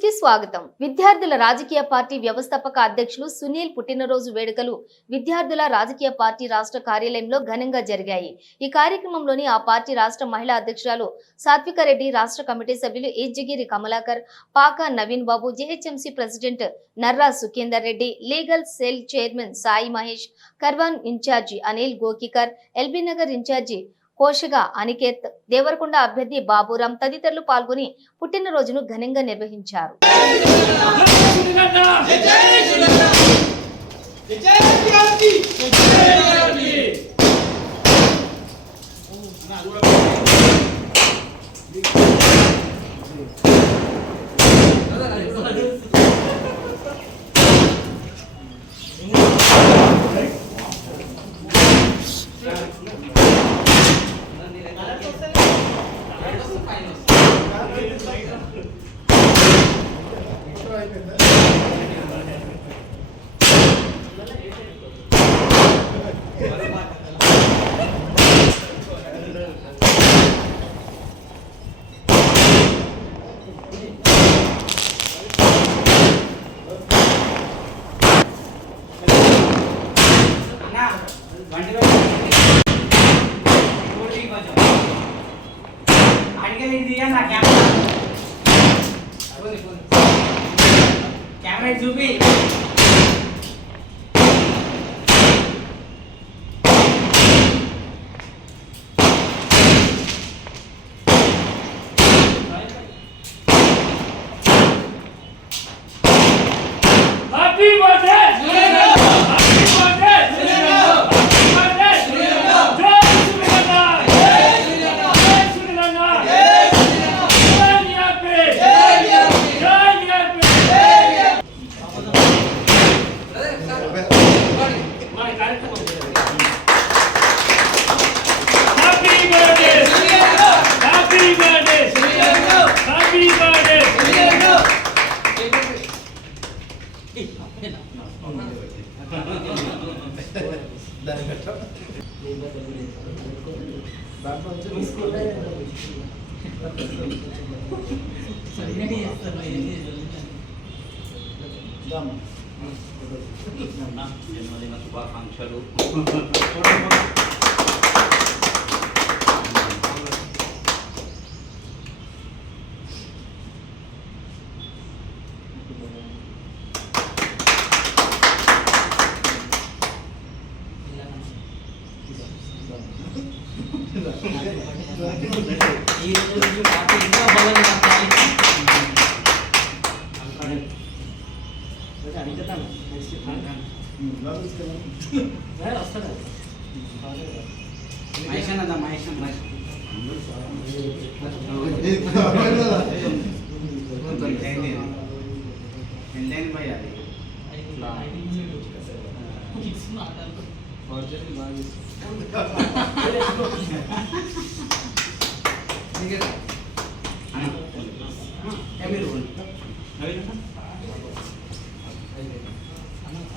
News కి స్వాగతం. విద్యార్థుల రాజకీయ పార్టీ వ్యవస్థాపక అధ్యక్షులు సునీల్ పుట్టినరోజు వేడుకలు విద్యార్థుల రాజకీయ పార్టీ రాష్ట్ర కార్యాలయంలో ఘనంగా జరిగాయి. ఈ కార్యక్రమంలోని ఆ పార్టీ రాష్ట్ర మహిళా అధ్యక్షురాలు సాత్విక రెడ్డి, రాష్ట్ర కమిటీ సభ్యులు Ejigiri Kamalakar, Paka Naveen Babu, GHMC president Narra Sukhender Reddy, legal cell chairman Sai Mahesh, Karwan incharge Anil Gokikar, LB Nagar incharge Koshaga Aniket, Devarakonda అభ్యర్థి బాబురాం తదితరులు పాల్గొని పుట్టినరోజును ఘనంగా నిర్వహించారు. कैमरा చూపి హ్యాపీ బర్త్డే జన్మదిన శుభాకాంక్షలు. भैया